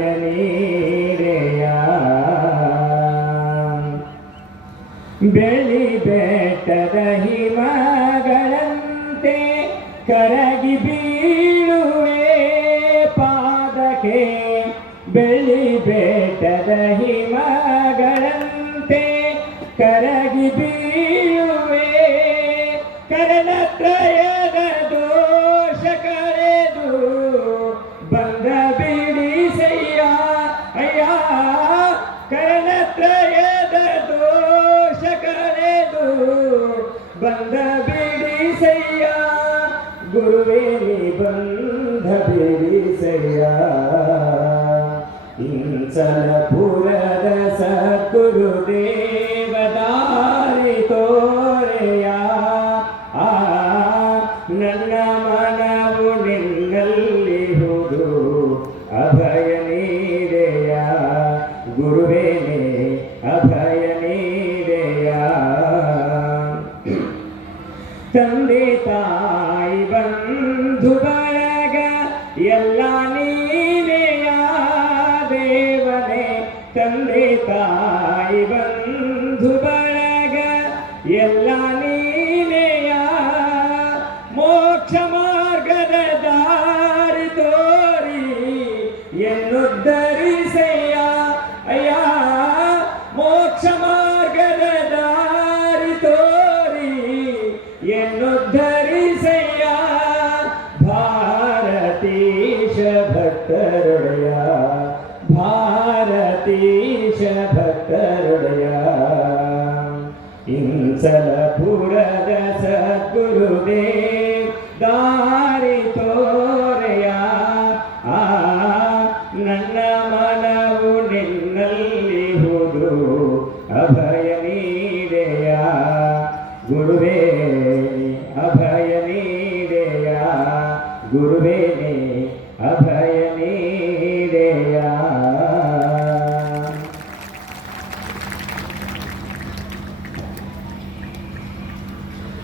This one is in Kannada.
ಅಭಯ ನೀರೆಯ ಬೆಳಿ ಬೆಟ್ಟದ ಹಿಮಗಳಂತೆ ಕರಗಿ ಬೀಳುವೆ ಪಾದಕ್ಕೆ ಬೆಳಿ ಬೆಟ್ಟದ ಹಿಮಗಳಂತೆ ಕರಗಿ ಬೀಳುವೆ ಕರಳತ್ರಯದ ದೋಷ ಕಳೆದು ಬಂದ ಬಿಡಿಸಯ್ಯ ಅಯ್ಯ ಕರಳತ್ರಯದ ದೋಷ ಕಳೆದು ಬಂದ ಬಿಡಿಸಯ್ಯ ಗುರುವೇ ನೀ ಬಂದ ಬಿಡಿಸಯ್ಯ ಇಂಚಲಪುರದ ಸದ್ಗುರುದೇವ ದಾರಿ ತೋರೆಯ ನನ್ನ ಮನವು ನಿನ್ನಲ್ಲಿ ಹುದು ಅಭಯ ನೀರೆಯ ಗುರುವೇನೆ ಅಭಯ ನೀರೆಯ ತಂದೆ ತಾಯಿ ಬಂಧು ಬಳಗ ಎಲ್ಲ ನೀನೆಯ ದೇವನೇ ತಂದೆ ತಾಯಿ ಬಂಧು ಬಳಗ ಎಲ್ಲ ನೀನೆಯ ಮೋಕ್ಷ ಮಾರ್ಗದ ದಾರಿ ತೋರಿ ಎನ್ನುದ್ಧರಿಸಯ್ಯ ಅಯ್ಯ ಮೋಕ್ಷ ಮಾರ್ಗದ ದಾರಿ ತೋರಿ ಎನ್ನುದ್ಧರಿಸಯ್ಯ ಭಾರತೀಶ ಭಕ್ತರೊಡೆಯ ಭಾರತೀಶ ಭಕ್ತರೊಡೆಯ ಇಂಚಲಪುರದ ಸದ್ಗುರುದೇವ ದಾರಿ ತೋರೆಯ ನನ್ನ ಮನವು ನಿನ್ನಲ್ಲಿ ಹುದು ಅಭಯ